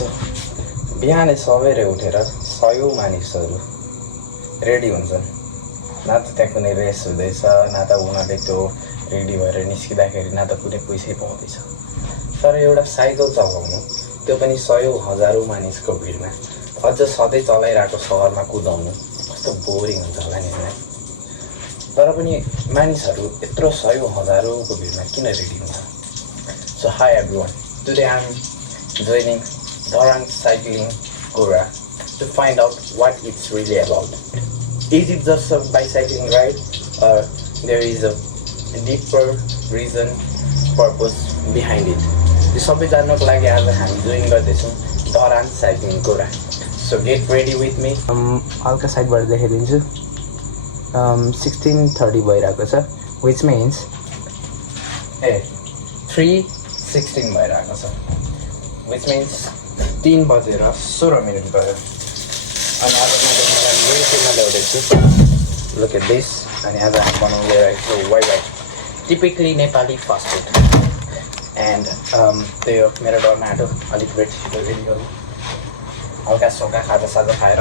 So बिहानै सबेरै उठेर सयौँ मानिसहरू रेडी हुन्छन्। न त त्यहाँ कुनै रेस हुँदैछ, न त उनीहरूले त्यो रेडी भएर निस्किँदाखेरि न त कुनै पैसै पाउँदैछ। तर एउटा साइकल चलाउनु, त्यो पनि सयौँ हजारौँ मानिसको भिडमा, अझ सधैँ चलाइरहेको सहरमा कुदाउनु कस्तो बोरिङ हुन्छ होला नि होइन। तर पनि मानिसहरू यत्रो सयौँ हजारौँको भिडमा किन रेडी हुन्छ? So hi everyone, today I am joining Dharan Cycling Gora to find out what it's really about. Is it just a bicycling ride, or there is a deeper reason, purpose behind it? यो सबै जान्नको लागि आज हामी join गर्दैछौँ Dharan cycling गोरा। So get ready with me. हल्का साइडबाट देखाइदिन्छु। 16:30 भइरहेको छ, विच मिन्स 3:16 भइरहेको छ, विच मिन्स 3:16 भयो। अनि आज मैले मलाई मेरोमा ल्याउँदैछु, लुक एट दिस। अनि आज हामी बनाउनु लिइरहेको छु वाइ typically Nepali fast food. And त्यही हो, मेरो डरमा आँटो अलिक वेट रेडी गरौँ, हल्का सौका खाजासाजा खाएर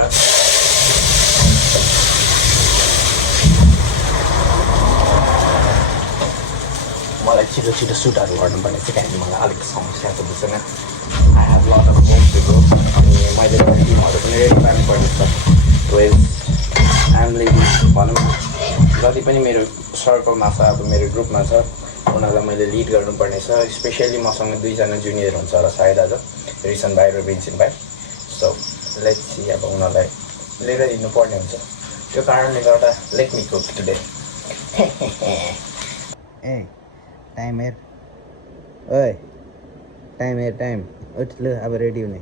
मलाई छिटो छिटो सुटहरू गर्नुपर्ने चाहिँ किनकि मलाई अलिक समस्या छ बुझ्दैन। I have lot of work to do. अनि मैले टिमहरू पनि रेडी पार्नुपर्ने छ। वेज आइ एम लिडिङ, भनौँ जति पनि मेरो सर्कलमा छ, अब मेरो ग्रुपमा छ, उनीहरूलाई मैले लिड गर्नुपर्ने छ। स्पेसली मसँग 2जना जुनियर हुन्छ र सायद आज रिसन भाइ र बिन्सिन भाइ। सो लेट्स सी, अब उनीहरूलाई लिएर हिँड्नुपर्ने हुन्छ। त्यो कारणले गर्दा लेट मी कुक टुडे। ए टाइम हेर, ओए टाइम हेर, टाइम उठ लु, अब रेडी हुने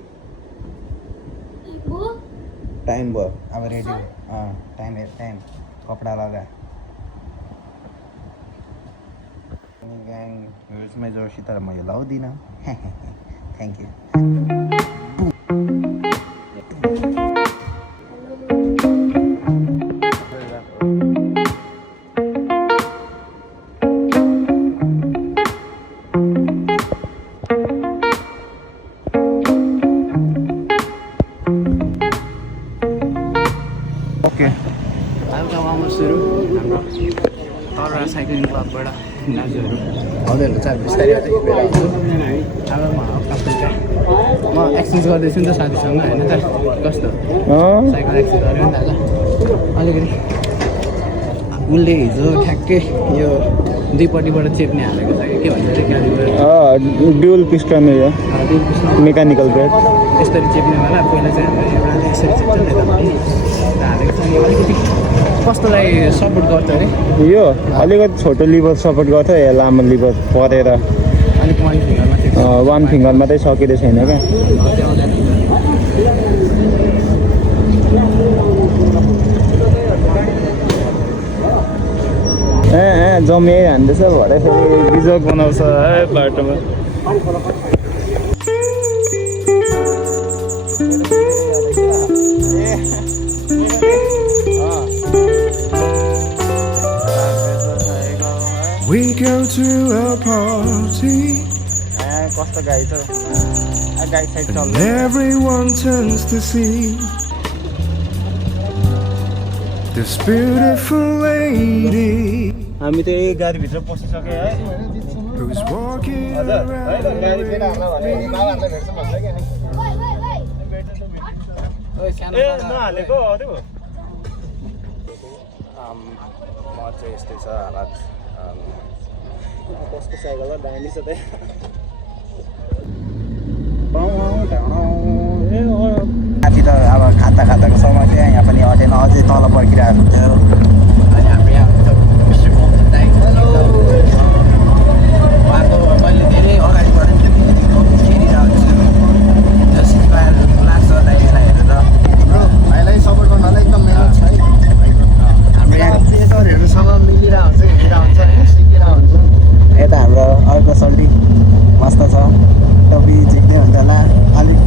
टाइम भयो, अब रेडी हो। टाइम हेर, टाइम, कपडा लगा। ग्याङमा जर्सी तर म यो लाउँदिनँ। Thank you. तर साइक्लिङ क्लबबाट दाजुहरू आउँदै हुन्छ। बिस्तारै अब म एक्सचेन्ज गर्दैछु नि त साथीसँग होइन त। कस्तो साइकल एक्सचेन्ज गर्यो नि त ल। अलिकति उसले हिजो ठ्याक्कै यो दुईपट्टिबाट चेप्ने हालेको छ कि के भन्छ चाहिँ क्यालिबर, ड्युल पिस्टन हो, मेकानिकल ब्रेक। यसरी चेप्नेवाला पहिला चाहिँ हाम्रो एउटा यसरी चेप्छ नि त हालेको छ। अलिकति कस्तोलाई सपोर्ट गर्छ अरे यो अलिकति छोटो लिभर सपोर्ट गर्छ, या लामो लिभर परेर अलिक वान फिङ्गर मात्रै सकिँदै छैन क्या। जम्मै हान्दैछ भरे फेरि बिजोग बनाउँछ है बाटोमा। We go to a party कस्तो गाई छ, गाई साइड चल्छ। and everyone turns to see this beautiful lady हामी त यही गाडीभित्र पसिसक्यो है। who's walking around with me. नहालेको अरू म चाहिँ यस्तै छ हालत। कसको साइकल दामी छ त। माथि त अब खाताको समस्या यहाँ पनि हटेन, अझै तल पर्खिरहेको हुन्छ। अनि हाम्रो यहाँ मैले धेरै अगाडिबाट खेलिरहेको छु। लाग्छ दाइलाई हेरेर भाइलाई सपोर्ट गर्नलाई एकदम मेहनत छ है। हाम्रो यहाँ प्लेटरहरूसँग मिलिरहेको हुन्छ, हिँडिरहेको हुन्छ, सिकिरहेको हुन्छ। यता हाम्रो अर्को सल्टी मस्त छ, टपी झिक्दै हुन्छ होला अलिक।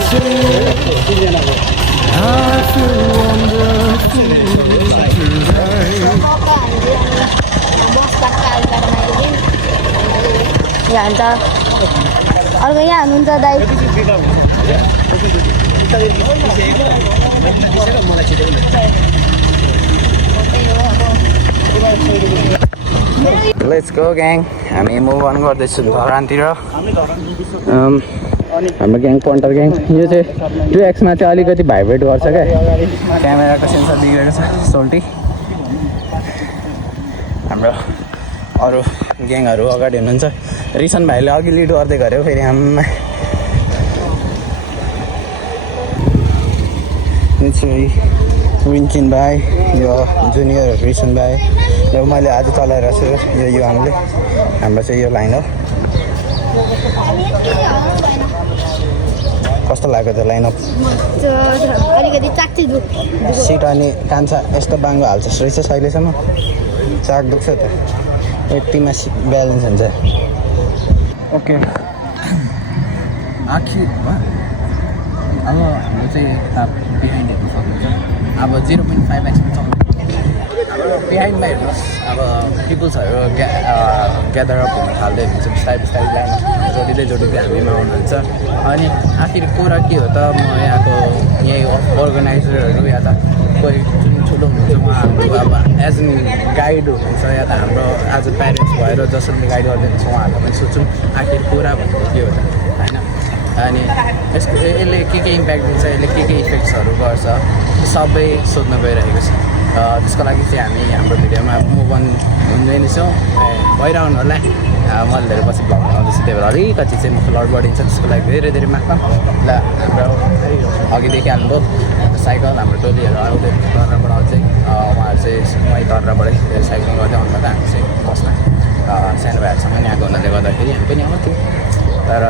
say I feel wonderful tonight. यहाँ हुन्छ अर्को यहाँ हुनुहुन्छ दाइ लेट्स गो ग्याङ हामी मुभ अन गर्दैछौँ धरानतिर हाम्रो ग्याङ पन्टर ग्याङ यो चाहिँ 2X-मा चाहिँ अलिकति भाइब्रेट गर्छ क्या क्यामेराको सेन्सर बिग्रेको छ सोल्टी हाम्रो अरू ग्याङहरू अगाडि हुनुहुन्छ रिसन भाइले अघि लिड गर्दै गऱ्यो फेरि आम्मा विन्चिन भाइ यो जुनियर रिसन भाइ र मैले आज चलाइरहेको छु यो हामीले हाम्रो चाहिँ यो लाइन हो कस्तो लाग्यो त्यो लाइनअप अलिकति चाक्ची सिट अनि कान्छा यस्तो बाङ्गो हाल्छ रहेछ अहिलेसम्म चाक दुख्छ त यतिमा ब्यालेन्स हुन्छ ओके आखिर अब हाम्रो चाहिँ यता बिहाइन्ड हेर्नु सक्नुहुन्छ अब 0.5X-मा चल्नु हाम्रो बिहाइन्डमा हेर्नुहोस् अब पिपुल्सहरू ग्यादर अप हुन थाल्दै हुन्छ बिस्तारै बिस्तारै लाइन जोडिँदै हामीमा आउनुहुन्छ अनि आखिर कुरा के हो त म यहाँको यही अर्गनाइजरहरू या त कोही जुन ठुलो हुनुहुन्छ उहाँहरू अब एज एन गाइड हुनुहुन्छ या त हाम्रो आज प्यारेन्ट्स भएर जसरी गाइड गरिदिनुहुन्छ उहाँहरूलाई पनि सोध्छौँ आखिर कुरा भनेको के हो त होइन अनि यसले के इम्प्याक्ट दिन्छ यसले के इफेक्ट्सहरू गर्छ सबै सोध्न गइरहेको छ त्यसको लागि चाहिँ हामी हाम्रो भिडियोमा मुभ अन हुँदै नै छौँ भइरहनु होला मैले धेरै पछि भ्लग बनाउँदैछु त्यही भएर अलिकति चाहिँ मुख लड बढिन्छ त्यसको लागि धेरै धेरै माफ ल हाम्रो अघि देखिहाल्नुभयो साइकल हाम्रो टोलीहरू आउँदै तर्राबाट चाहिँ उहाँहरू चाहिँ मै तर्राबाटै साइक्लिङ गर्दै आउनुभयो त हामी चाहिँ बसमा सानो भाइहरूसँग नि आएको हुनाले गर्दाखेरि हामी पनि आउँथ्यौँ तर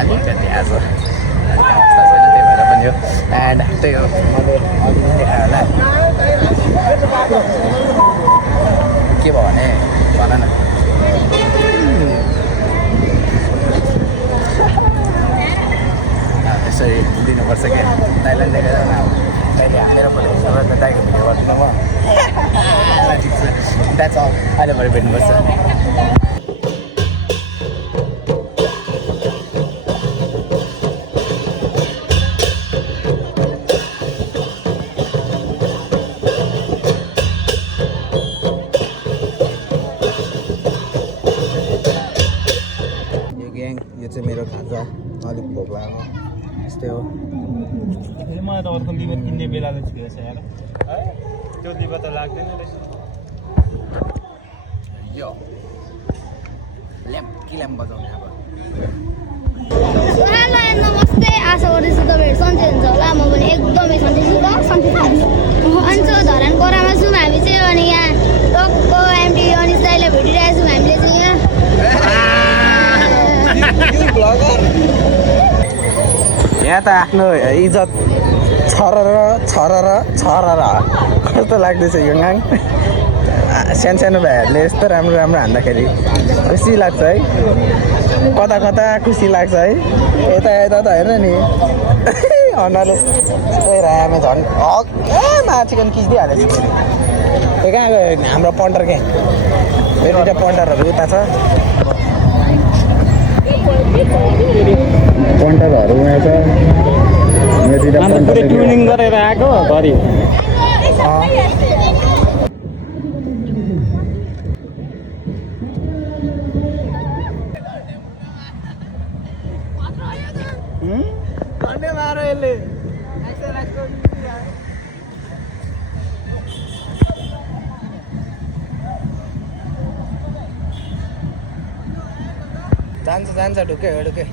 अलिकति आज अवस्था छैन त्यही भएर पनि हो एन्ड त्यही हो मैले अघि देखाएँ होला के भयो भने भन न त्यसरी दिनुपर्छ क्या दाइलाई देखाएर अब अहिले मेरो फोटो दाइको भिडियो गरिदिनु म द्याट्स अल अहिले भरे भेट्नुपर्छ यो चाहिँ मेरो खाजा अलिक भोक लाग्यो यस्तै हो मलाई त अर्को लिभर किन्ने बेला त छिएछ यार त्यो लिभर त लाग्दैन रहेछ यो ल्याम्प कि ल्याम्प बजाउने अब हेलो नमस्ते आशा गर्दैछु तपाईँहरू सन्चै हुन्छ होला म पनि एकदमै सन्चै छु त सन्चै अनि चाहिँ धरान गोरामा छौँ हामी चाहिँ अनि यहाँ टक्क एमडी अनि साइलाई भेटिरहेको छौँ हामीले चाहिँ यहाँ यहाँ त आफ्नो इज्जत छर कस्तो लाग्दैछ यो गाङ सानो भाइहरूले यस्तो राम्रो हान्दाखेरि खुसी लाग्छ है कता खुसी लाग्छ है यता त हेर्न नि अनुहारले रामे झन् माछिकन खिच्दिइहालेछ फेरि कहाँ गयो हाम्रो पन्टर के फेरि दुइटा पन्टरहरू उता छ पन्टरहरू यहाँ छ यो दुइटा पन्टर ट्युनिङ गरेर आएको घरि जान्छ ढुक्कै हो ढुक्कै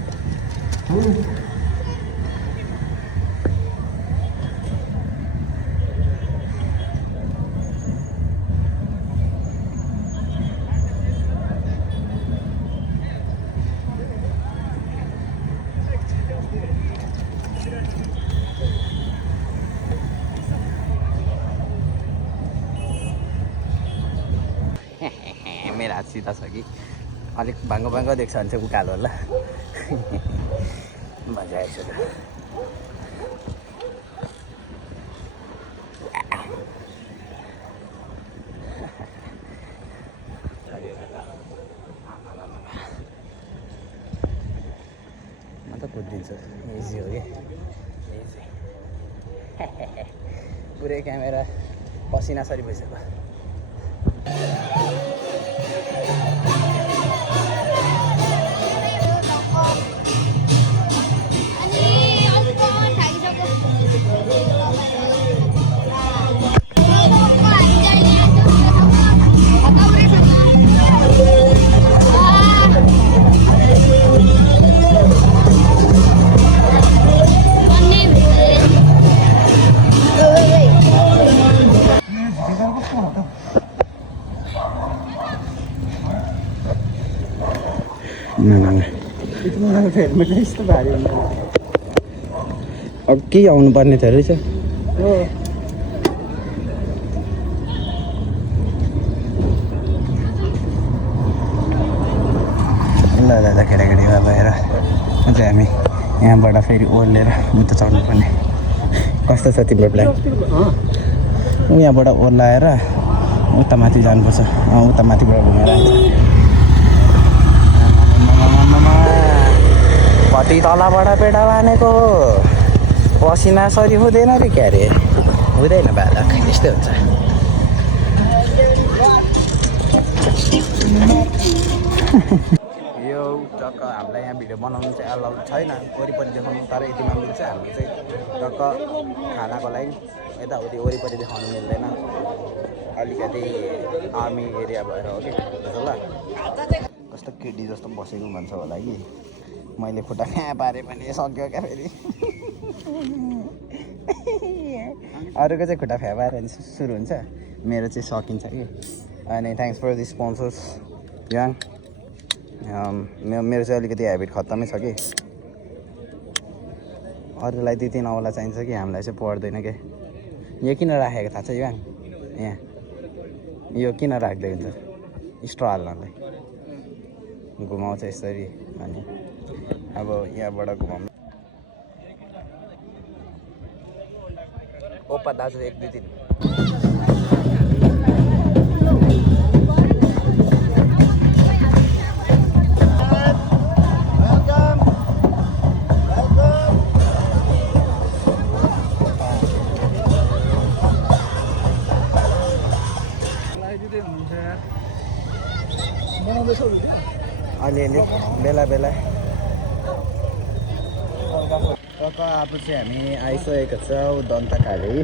मेरो हात सिधा छ कि अलिक भाङ्गो देख्छ भने चाहिँ उकालो होला मजा आएछ त म त कुदिन्छु इजी हो कि इजी पुरै क्यामेरा पसिना सरी भइसक्यो हेलमेट यस्तो भारी हुन्छ अब के आउनु पर्ने थियो रहेछ हो ल दादा केटाकेटी भएर अझै हामी यहाँबाट फेरि ओर्लेर उता चढ्नु पर्ने कस्तो छ तिम्रो प्लान यहाँबाट ओर्लाएर उता माथि जानुपर्छ उता माथिबाट घुमेर कति तलबाट पेडा बानेको पसिना सरी हुँदैन रे क्या अरे हुँदैन बालक यस्तै हुन्छ यो टक्क हामीलाई यहाँ भिडियो बनाउनु चाहिँ अलाउड छैन वरिपरि देखाउनु तर यति मामले चाहिँ हामीले चाहिँ टक्क खानाको लागि यताउति वरिपरि देखाउनु मिल्दैन अलिकति आर्मी एरिया भएर हो कि ल कस्तो केटी जस्तो बसेको भन्छ होला कि मैले खुट्टा कहाँ पारेँ भने सक्यो क्या फेरि अरूको चाहिँ खुट्टा फ्या पारेर सुरु हुन्छ मेरो चाहिँ सकिन्छ कि अनि थ्याङ्क्स फर दि स्पोन्सर्स याङ मेरो चाहिँ अलिकति ह्याबिट खत्तमै छ कि अरूलाई त्यति नौला चाहिन्छ कि हामीलाई चाहिँ पर्दैन क्या यो किन राखेको थाहा छ याङ यहाँ यो किन राख्दै हुन्छ स्ट्र हाल्नलाई घुमाउँछ यसरी अनि अब यहाँबाट घुमाउनु ओपा दाजु 1 2 3 अलिअलि बेला बेला टक्क अब चाहिँ हामी आइसकेको छौँ दन्तकाली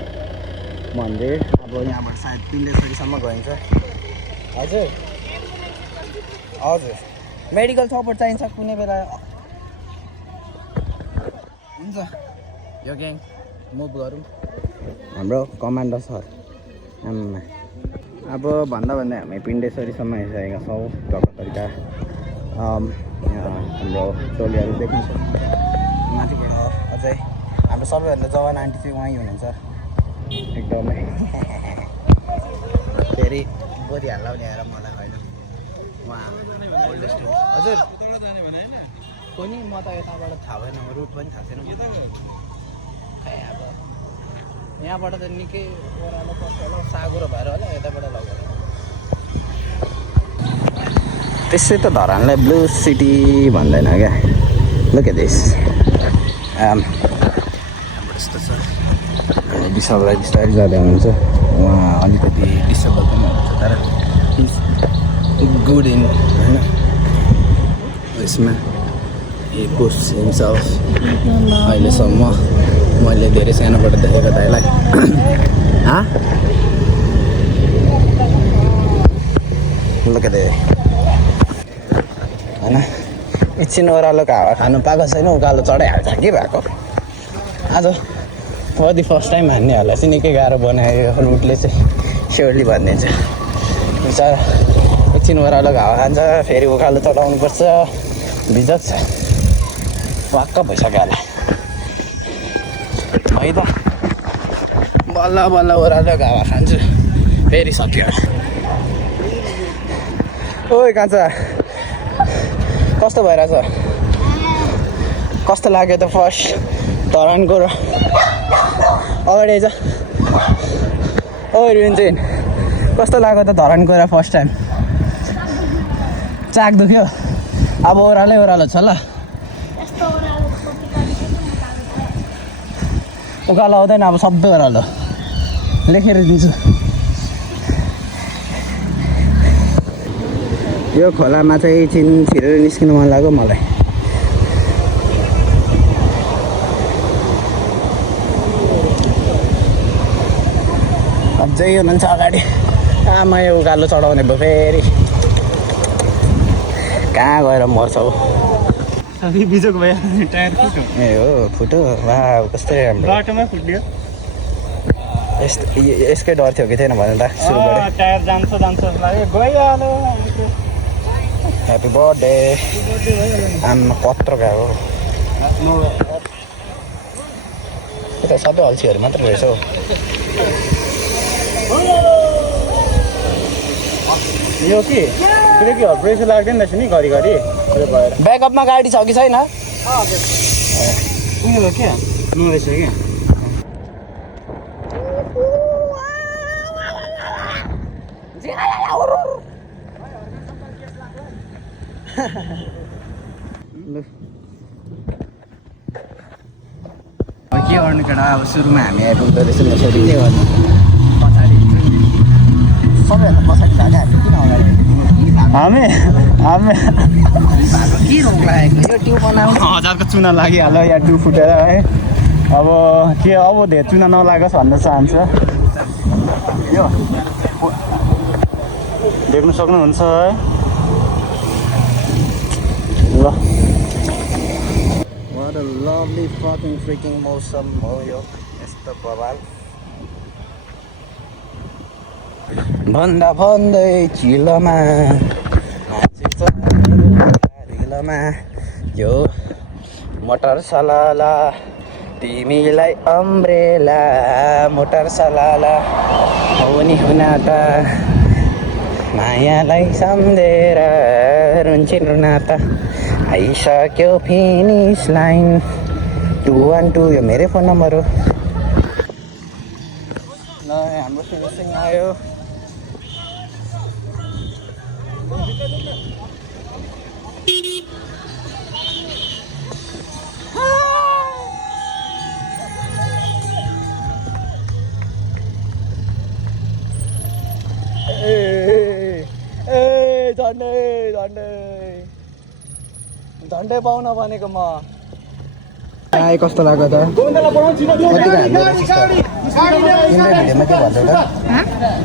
मन्दिर अब यहाँबाट सायद पिण्डेश्वरीसम्म गइन्छ हजुर हजुर मेडिकल सपोर्ट चाहिन्छ कुनै बेला हुन्छ यो ग्याङ मुभ गरौँ हाम्रो कमान्डर सर आम्मा अब भन्दा भन्दै हामी पिण्डेश्वरीसम्म आइसकेका छौँ टक्क तरिका हाम्रो टोलीहरू देखिन्छ माथिबाट अझै हाम्रो सबैभन्दा जवान आन्टी चाहिँ उहाँ हुनुहुन्छ एकदमै फेरि बोधी हाल्ला पनि आएर मलाई होइन उहाँ ओल्डेस्ट हजुर कोही म त यताबाट थाहा भएन रुट पनि थाहा छैन खै अब यहाँबाट त निकै ओह्रालो पर्छ होला साँगुरो भएर होला यताबाट लगेर त्यसै त धरानलाई ब्लू सिटी भन्दैन क्या लुक एट दिस यस्तो छ अनि विशाललाई बिस्तारै जाँदै हुनुहुन्छ उहाँ अलिकति डिसेबल पनि हुनुहुन्छ तर गुड इन होइन यसमा ए पुस्ट हिमसेल्फ अहिलेसम्म मैले धेरै सानोबाट देखेको दाइलाई लुक एट होइन एकछिन ओह्रालोको हावा खानु पाएको छैन उकालो चढाइहाल्छ के भएको आज फर दि फर्स्ट टाइम हान्नेहरूलाई चाहिँ निकै गाह्रो बनाएको रुटले चाहिँ स्योरली भनिदिन्छ बिचरा एकछिन ओह्रालोको हावा खान्छ फेरि उकालो चढाउनुपर्छ भिजत छ वाक्क भइसक्यो होला है त बल्ल बल्ल ओह्रालोको हावा खान्छु फेरि सक्यो ओइ कान्छा कस्तो भइरहेछ कस्तो लाग्यो त फर्स्ट धरानको र अगाडि आइज ओ रुन्जेन कस्तो लाग्यो त धरानको र फर्स्ट टाइम चाक दुख्यो अब ओह्रालो छ ल उकालो आउँदैन अब सबै ओह्रालो लेखेर दिन्छु यो खोलामा चाहिँ छिरेर निस्किनु मन लाग्यो मलाई अझै हुनुहुन्छ अगाडि आमा यो उकालो चढाउने भयो फेरि कहाँ गएर मर्छ हौ सबै बिजोक भयो टायर फुट्यो ए हो फुट्यो वाह कस्तै राम्रो बाटोमै फुट्यो यसकै डर थियो कि थिएन भनेर त सुरु गरेँ टायर जान्छ लाग्यो गइहाल्यो ह्याप्पी बर्थडे आमा कत्रो गएको यता सबै अल्छीहरू मात्रै रहेछ हौ यो के ब्रेक लाग्दैन रहेछ नि घरिघरि त्यो भएर ब्याकअपमा गाडी छ कि छैन उयो क्या नरहेछ क्या के गर्नु केटा अब सुरुमा हामी आइपुग्दो रहेछ यसरी के गर्नु पछाडि सबैभन्दा पछाडि लाग्यो हामी किन अगाडि हामी के रोग लागेको यो ट्युब बनाउनु 1000को चुना लागिहाल्यो या ट्युब फुटेर है अब के अब धेरै चुना नलागोस् भन्न चाहन्छ यो देख्न सक्नुहुन्छ है ल What a lovely fucking freaking मौसम हो यो यस्तो बवाल भन्दा भन्दै चिलोमा ढिलोमा यो मोटर सलाला तिमीलाई अम्ब्रेला मोटर सलाला हो नि हुन त मायालाई सम्झेर रुन्छन् रुन त आइसक्यो फिनिस लाइन 212 यो मेरै फोन नम्बर हो ल हाम्रो फिनिसिङ आयो झन्डै पाउन भनेको म आए कस्तो लाग्यो त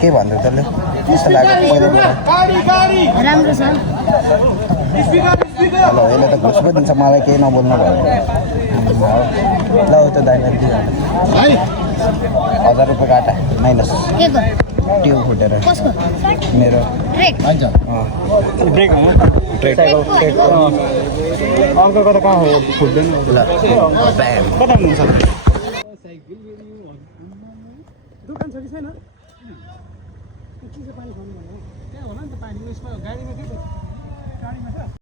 के भन्दै तँले कस्तो लाग्यो राम्रो छ हेलो यसले त घुस पो दिन्छ मलाई केही नबोल्नु भयो ल त दाइलाई दिइहाल्नु 1000 रुपियाँ काटा माइनस के को ट्युब फुटेर कसको मेरो ब्रेक ब्रेक हो ट्रेक अर्को कता कहाँ हो फुट्दैन ल ब्याम कता हुनुहुन्छ दोकान छ कि छैन के छ पानी खानु भने त्यहाँ होला नि त पानी उयसमा गाडीमा के गाडीमा छ